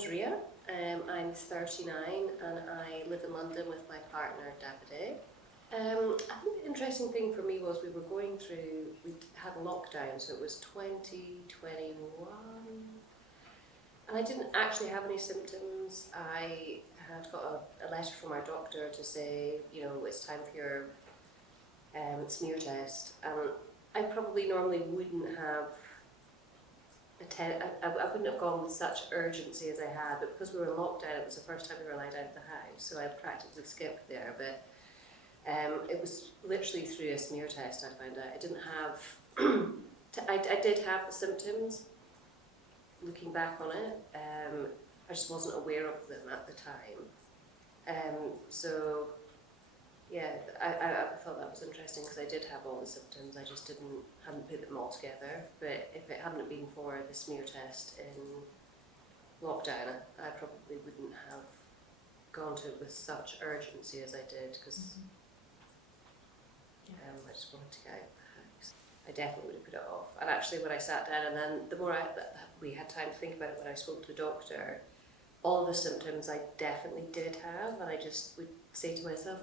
name's Ria. I'm 39 and I live in London with my partner Davide. I think the interesting thing for me was we had a lockdown, so it was 2021, and I didn't actually have any symptoms. I had got a letter from our doctor to say, it's time for your smear test. I probably normally wouldn't have I wouldn't have gone with such urgency as I had, but because we were in lockdown, it was the first time we were allowed out of the house, so I practically skipped there. But it was literally through a smear test I found out. I didn't have, I did have the symptoms, looking back on it, I just wasn't aware of them at the time. So yeah, I thought that was interesting because I did have all the symptoms, I just hadn't put them all together. But if it hadn't been for the smear test in lockdown, I probably wouldn't have gone to it with such urgency as I did, because I just wanted to get out of the house. I definitely would have put it off. And actually when I sat down, and then the more we had time to think about it when I spoke to the doctor, all the symptoms I definitely did have, and I just would say to myself,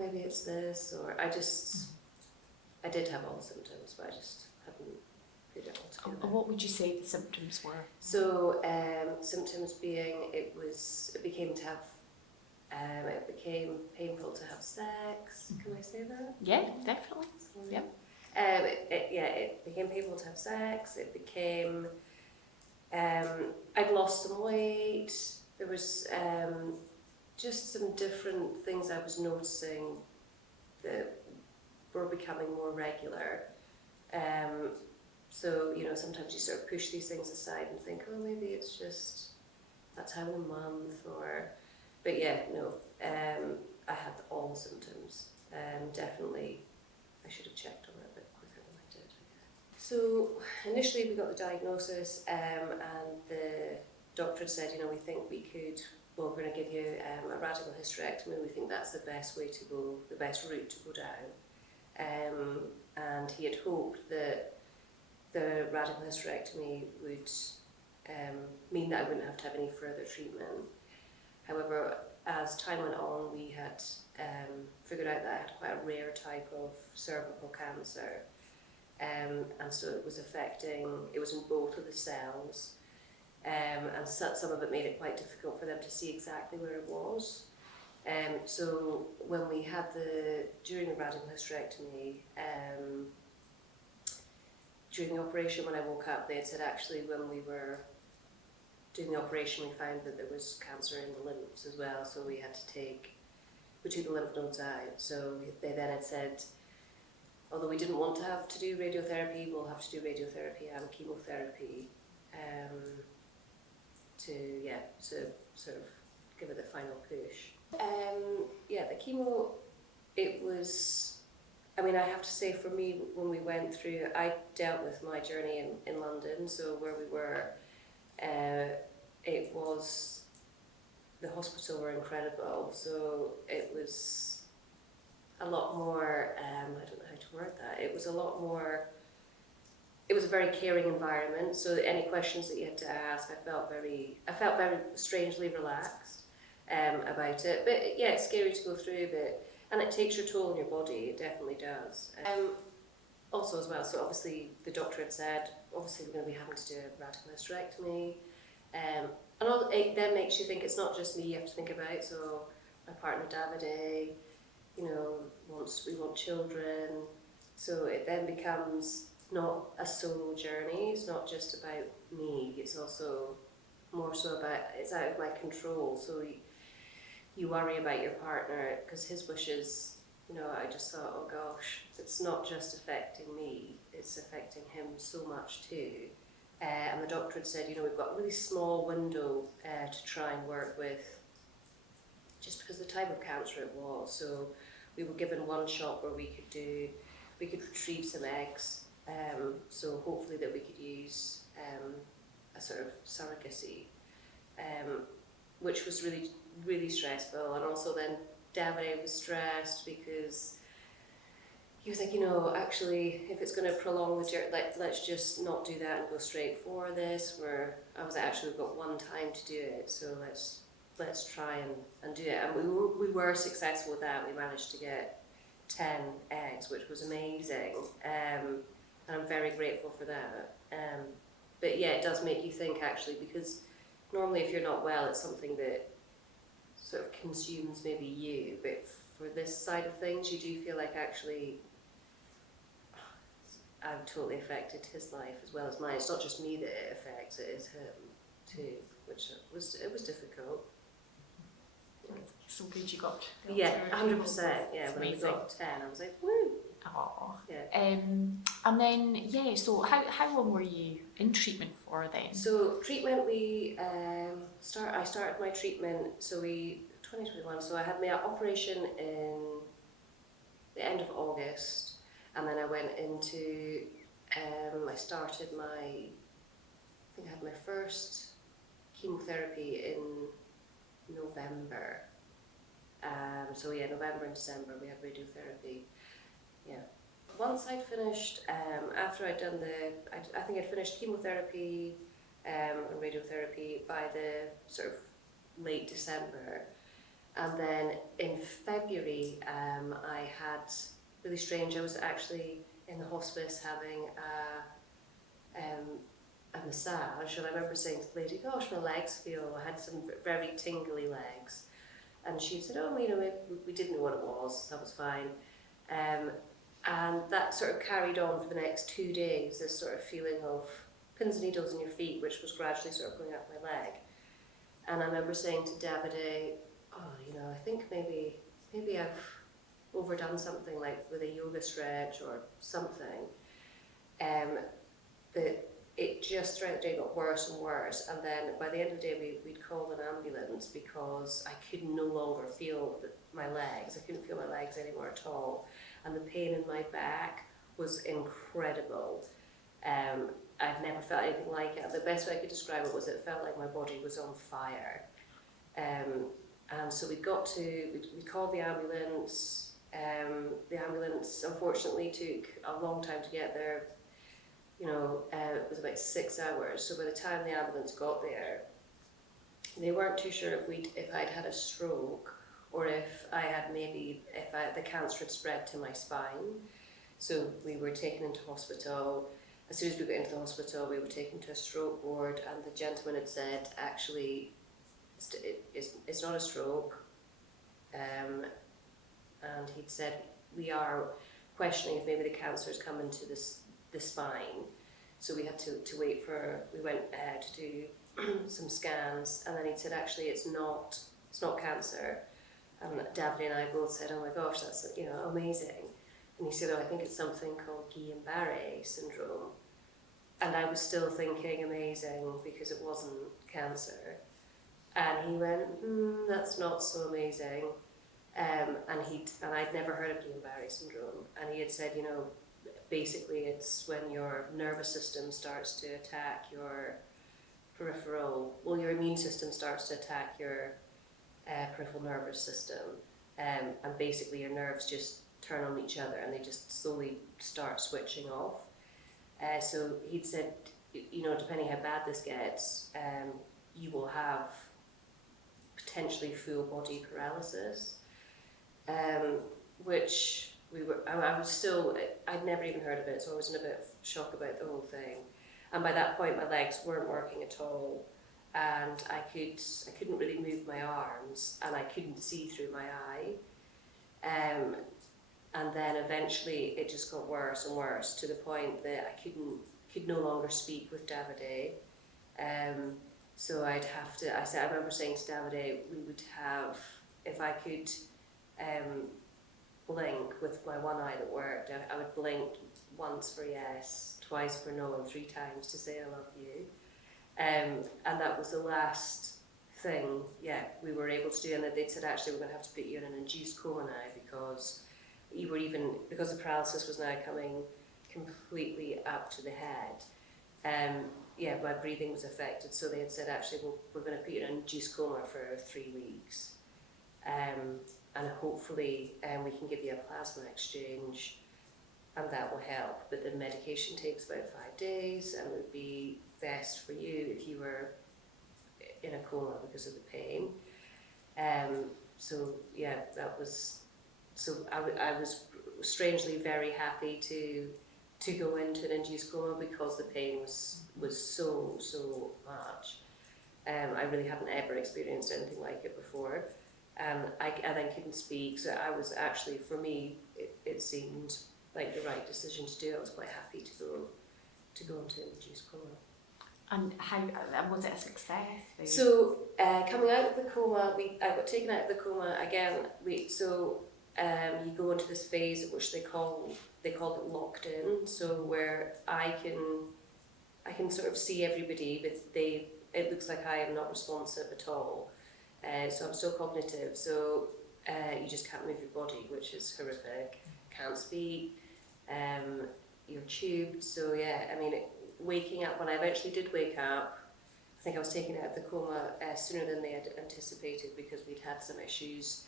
maybe it's this, or I did have all the symptoms, but I just hadn't put it all together. And what would you say the symptoms were? So, symptoms being, it became painful to have sex. Can I say that? Yeah, definitely. Sorry. Yep. It became painful to have sex. It became, I'd lost some weight. There was just some different things I was noticing that were becoming more regular. So, sometimes you sort of push these things aside and think, maybe it's just that time of the month, but yeah, no, I had all the symptoms. Definitely, I should have checked on it a bit quicker than I did. So initially we got the diagnosis, and the doctor had said, we think we're going to give you a radical hysterectomy. We think that's the best way to go, the best route to go down. And he had hoped that the radical hysterectomy would mean that I wouldn't have to have any further treatment. However, as time went on, we had figured out that I had quite a rare type of cervical cancer. And so it was in both of the cells. And some of it made it quite difficult for them to see exactly where it was. So when we had during the radical hysterectomy, during the operation, when I woke up, they had said actually when we were doing the operation, we found that there was cancer in the lymphs as well, so we took the lymph nodes out. So they then had said, although we didn't want to have to do radiotherapy, we'll have to do radiotherapy and chemotherapy to sort of give it the final push. The chemo, it was, I have to say for me, when we went through, I dealt with my journey in London, so where we were, the hospital were incredible, so it was a lot more, I don't know how to word that, it was a very caring environment, so any questions that you had to ask, I felt very strangely relaxed about it. But yeah, it's scary to go through, and it takes your toll on your body, it definitely does. Also as well, so obviously the doctor had said, obviously we're going to be having to do a radical hysterectomy, and it then makes you think it's not just me you have to think about, so my partner Davide, we want children, so it then becomes not a solo journey, it's not just about me, it's also more so about, it's out of my control, so you worry about your partner, because his wishes, I just thought, oh gosh, it's not just affecting me, it's affecting him so much too. And the doctor had said, we've got a really small window to try and work with, just because of the type of cancer it was. So we were given one shot where we could retrieve some eggs, so hopefully that we could use a sort of surrogacy, which was really, really stressful. And also then Davide was stressed because he was like, actually, if it's going to prolong the journey, let's just not do that and go straight for this. I was like, actually, we've got one time to do it, so let's try and do it. And we were successful with that. We managed to get 10 eggs, which was amazing, and I'm very grateful for that. But yeah, it does make you think, actually, because normally if you're not well, it's something that sort of consumes maybe you, but for this side of things, you do feel like actually I've totally affected his life as well as mine. It's not just me that it affects, it is him too, which it was difficult. So good you got. Yeah, 100%. Yeah, when we got 10, I was like, woo. Oh. Yeah. And then so how long were you in treatment for then? So treatment, I started my treatment. So 2021. So I had my operation in the end of August, and then I went into. I started I think I had my first chemotherapy in November. So yeah, November and December we had radiotherapy. Yeah. Once I'd finished, after I'd done I think I'd finished chemotherapy and radiotherapy by the sort of late December. And then in February, I had, really strange, I was actually in the hospice having a massage, and I remember saying to the lady, gosh, my legs I had some very tingly legs. And she said, oh, we didn't know what it was, that was fine. And that sort of carried on for the next 2 days, this sort of feeling of pins and needles in your feet, which was gradually sort of going up my leg. And I remember saying to Davide, I think maybe I've overdone something, like with a yoga stretch or something. But it just throughout the day got worse and worse, and then by the end of the day we'd called an ambulance because I could no longer feel my legs. I couldn't feel my legs anymore at all, and the pain in my back was incredible. I've never felt anything like it. The best way I could describe it was it felt like my body was on fire. And so we called the ambulance. The ambulance unfortunately took a long time to get there. It was about 6 hours. So by the time the ambulance got there, they weren't too sure if I'd had a stroke or if the cancer had spread to my spine. So we were taken into hospital. As soon as we got into the hospital, we were taken to a stroke ward, and the gentleman had said, actually, it's not a stroke. And he'd said, we are questioning if maybe the cancer's come into the spine. So we had to wait we went to do some scans, and then he said, actually, it's not cancer. And Davide and I both said, oh my gosh, that's amazing. And he said, oh, I think it's something called Guillain-Barré syndrome. And I was still thinking amazing because it wasn't cancer. And he went, that's not so amazing. And I'd never heard of Guillain-Barré syndrome. And he had said, basically it's when your nervous system starts to attack your your immune system starts to attack your peripheral nervous system. And basically your nerves just turn on each other and they just slowly start switching off. So he'd said, depending how bad this gets, you will have potentially full body paralysis, which I'd never even heard of it, so I was in a bit of shock about the whole thing. And by that point, my legs weren't working at all, and I couldn't really move my arms, and I couldn't see through my eye. And then eventually it just got worse and worse to the point that I could no longer speak with Davide. So I remember saying to Davide, we would have, if I could blink with my one eye that worked, I would blink once for yes, twice for no, and 3 times to say I love you. And that was the last thing, we were able to do. And they said, actually, we're going to have to put you in an induced coma now because the paralysis was now coming completely up to the head. My breathing was affected. So they had said, actually, we're going to put you in an induced coma for 3 weeks. And hopefully we can give you a plasma exchange and that will help. But the medication takes about 5 days, and would be best for you if you were in a coma because of the pain. So yeah, that was, so I was strangely very happy to go into an induced coma because the pain was so much. I really hadn't ever experienced anything like it before. I then couldn't speak, so I was actually, for me, it seemed like the right decision to do. I was quite happy to go into an induced coma. And how was it a success? So coming out of the coma, I got taken out of the coma again. You go into this phase at which they called it locked in. So where I can sort of see everybody, but it looks like I am not responsive at all. So I'm still cognitive. So you just can't move your body, which is horrific. Can't speak. You're tubed. So yeah, I mean, waking up, when I eventually did wake up, I think I was taken out of the coma sooner than they had anticipated, because we'd had some issues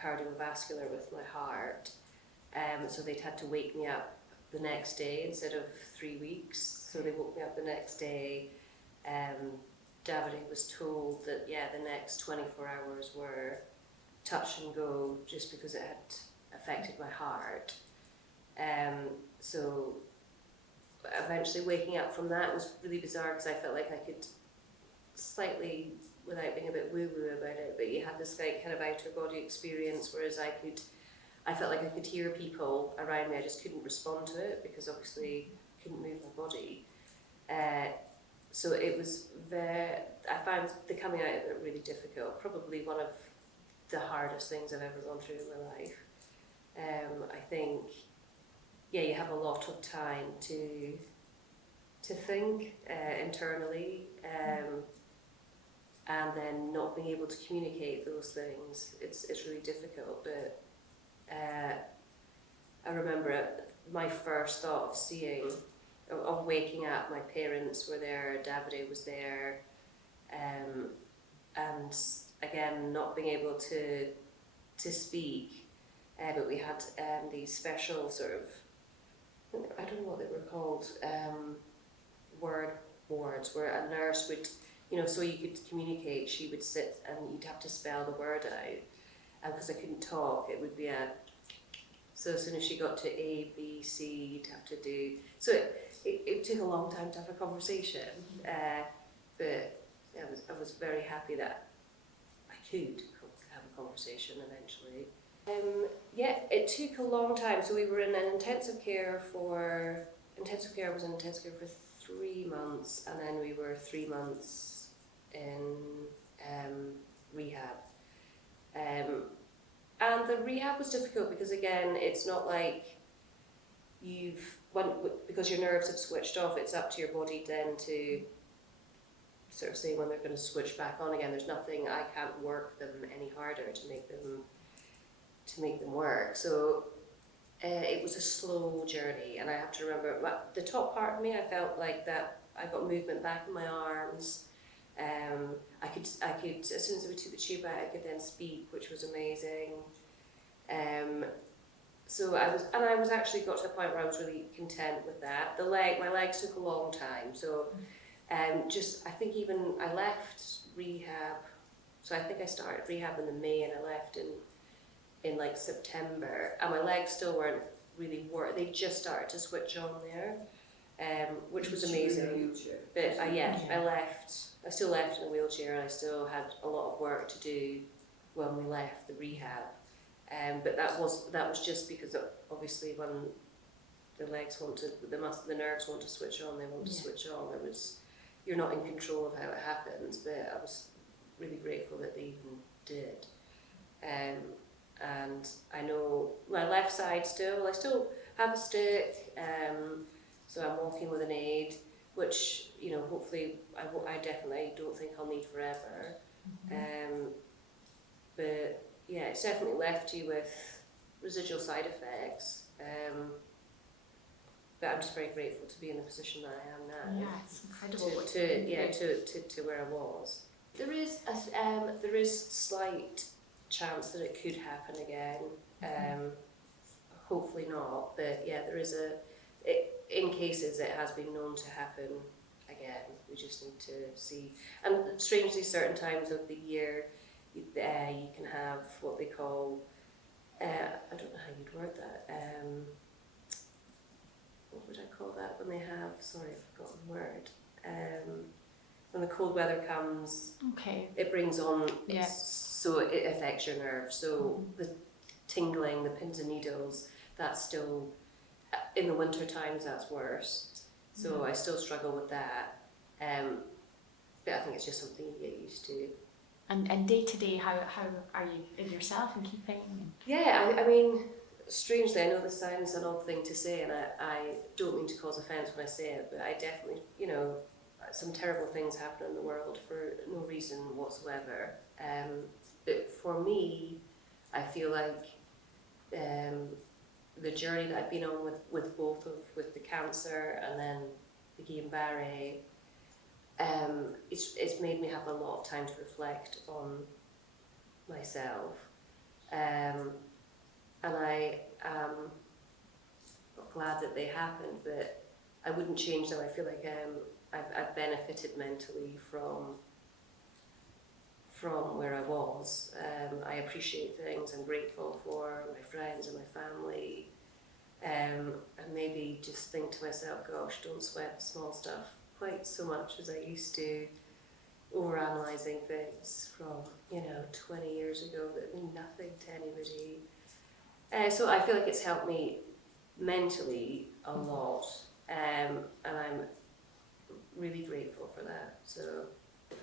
cardiovascular with my heart. So they'd had to wake me up the next day instead of 3 weeks. So they woke me up the next day. Davide was told that the next 24 hours were touch and go, just because it had affected my heart. So eventually waking up from that was really bizarre, because I felt like I could slightly, without being a bit woo-woo about it, but you had this like kind of outer body experience, whereas I felt like I could hear people around me. I just couldn't respond to it because obviously I couldn't move my body. So it was I found the coming out of it really difficult, probably one of the hardest things I've ever gone through in my life. I think, you have a lot of time to think internally, and then not being able to communicate those things, it's really difficult. But I remember my first thought of waking up, my parents were there, Davide was there, and again, not being able to speak, but we had these special sort of, I don't know what they were called, word boards, where a nurse would, so you could communicate, she would sit and you'd have to spell the word out. And because I couldn't talk, it would be so as soon as she got to A, B, C, you'd have to do, so it took a long time to have a conversation, but I was very happy that I could have a conversation eventually. It took a long time. So we were in an intensive care for 3 months, and then we were 3 months in rehab. And the rehab was difficult because, again, it's not like because your nerves have switched off, it's up to your body then to sort of say when they're going to switch back on again. There's nothing, I can't work them any harder to make them work. So it was a slow journey, and I have to remember the top part of me, I felt like that I got movement back in my arms. I could as soon as we took the tube out, I could then speak, which was amazing. So I was actually got to a point where I was really content with that. My legs took a long time. So I think even I left rehab. So I think I started rehab in May, and I left in like September, and my legs still weren't really they just started to switch on there, which was amazing. But I still left in a wheelchair, and I still had a lot of work to do when we left the rehab. But that was just because obviously when the legs the nerves want to switch on, they want to switch on. You're not in control of how it happens, but I was really grateful that they even did. And I know my left side I still have a stick, so I'm walking with an aid, which, hopefully I definitely don't think I'll need forever. But it's definitely left you with residual side effects. But I'm just very grateful to be in the position that I am now. Yeah, it's incredible. To where I was. There is slight chance that it could happen again. hopefully not, but yeah, there is in cases it has been known to happen again. We just need to see. And strangely, certain times of the year, you can have what they call, I don't know how you'd word that, what would I call that when they have, sorry, I've forgotten the word, when the cold weather comes, Okay. it brings on, Yeah. so it affects your nerves. So the tingling, the pins and needles, that's still, in the winter times that's worse. So I still struggle with that. But I think it's just something you get used to. And day to day, how are you in yourself and keeping? Yeah, I mean, strangely, I know this sounds an odd thing to say, and I don't mean to cause offence when I say it, but I definitely, some terrible things happen in the world for no reason whatsoever. But for me, I feel like the journey that I've been on with with the cancer and then the Guillain-Barré, it's made me have a lot of time to reflect on myself. And I am glad that they happened, but I wouldn't change them. I feel like I've benefited mentally from where I was. I appreciate things. I'm grateful for my friends and my family. And maybe just think to myself, gosh, don't sweat the small stuff quite so much as I used to, overanalyzing things from 20 years ago that mean nothing to anybody. So I feel like it's helped me mentally a lot, and I'm really grateful for that. So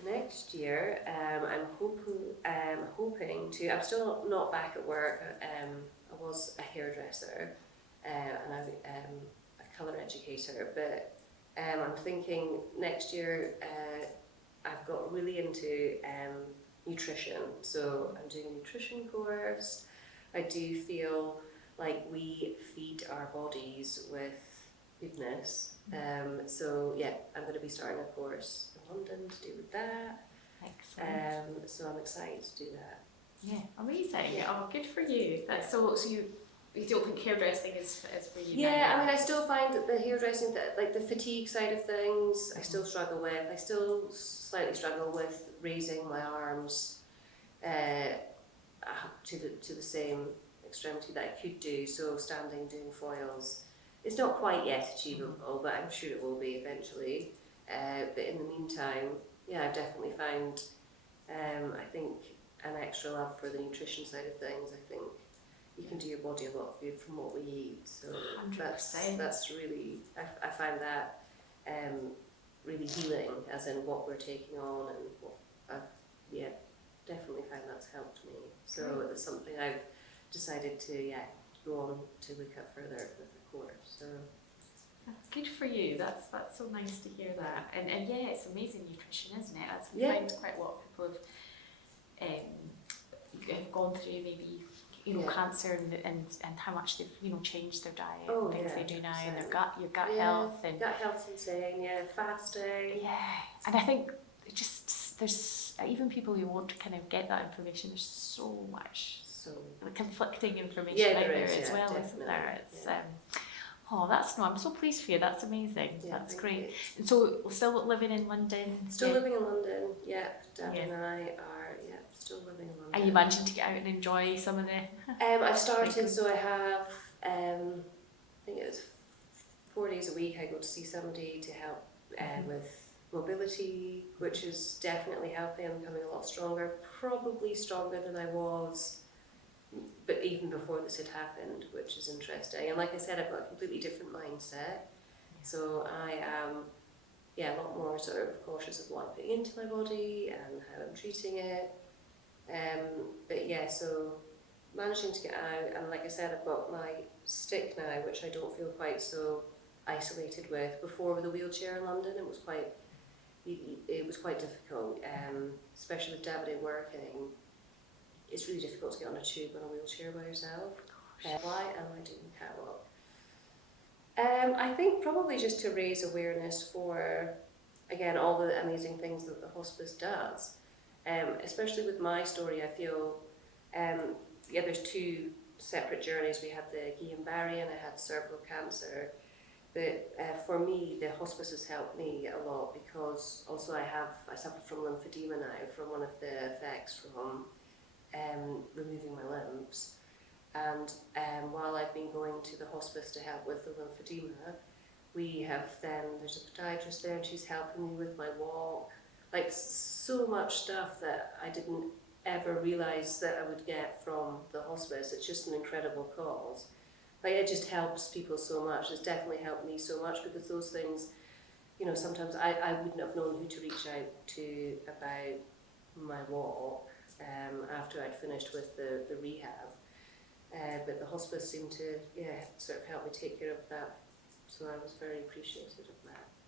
next year, I'm hoping to. I'm still not back at work. I was a hairdresser, and I'm a colour educator, but I'm thinking next year. I've got really into nutrition, so I'm doing a nutrition course. I do feel like we feed our bodies with goodness. So yeah, I'm going to be starting a course in London to do with that. Excellent. So I'm excited to do that. Yeah, amazing. Yeah. Oh, good for you. That's so you don't think hairdressing is for you? Yeah, now? I mean, I still find that the hairdressing, like the fatigue side of things, I still struggle with. I still slightly struggle with raising my arms to the same extremity that I could do. So standing, doing foils, it's not quite yet achievable, but I'm sure it will be eventually. But in the meantime, yeah, I've definitely found, I think, an extra love for the nutrition side of things. I think you can do your body a lot of good from what we eat. So 100%. that's really, I find that really healing, as in what we're taking on, and what yeah, definitely find that's helped me. So it's something I've decided to go on to look at further with the course. So That's good for you. That's so nice to hear that. And yeah, it's amazing nutrition, isn't it? As we Yeah. find quite a lot of people have gone through maybe Yeah. cancer and how much they've changed their diet Oh, and things yeah, they do now, and 100%. your gut health and gut health's insane. Yeah, fasting. yeah, and I think it just there's even people who want to kind of get that information. There's so much conflicting information out there as well, definitely. isn't there? It's oh, that's no, I'm so pleased for you. That's amazing. Yeah, That's thank great. you. And so still living in London. Still living in London. Yeah, Dad Yeah. and I are still living in London. Are you managing to get out and enjoy some of the? I've started, so I have. I think it was 4 days a week. I go to see somebody to help with mobility, which is definitely helping. I'm becoming a lot stronger, probably stronger than I was, but even before this had happened, which is interesting. And like I said, I've got a completely different mindset. So I am, a lot more sort of cautious of what I'm putting into my body and how I'm treating it. But yeah, so managing to get out, and like I said, I've got my stick now, which I don't feel quite so isolated with. Before, with a wheelchair in London, it was quite difficult, especially with Davide working. It's really difficult to get on a tube on a wheelchair by yourself. Why am I doing Catwalk? I think probably just to raise awareness for, again, all the amazing things that the hospice does. Especially with my story, I feel, there's two separate journeys. We had the Guillain-Barré and I had cervical cancer. But for me, the hospice has helped me a lot because also I suffer from lymphedema now, from one of the effects from removing my limbs. And while I've been going to the hospice to help with the lymphedema, there's a podiatrist there and she's helping me with my walk. Like so much stuff that I didn't ever realise that I would get from the hospice. It's just an incredible cause. Like it just helps people so much. It's definitely helped me so much because those things, you know, sometimes I wouldn't have known who to reach out to about my walk after I'd finished with the rehab. But the hospice seemed to, sort of help me take care of that. So I was very appreciative of that.